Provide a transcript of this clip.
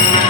Thank yeah. you.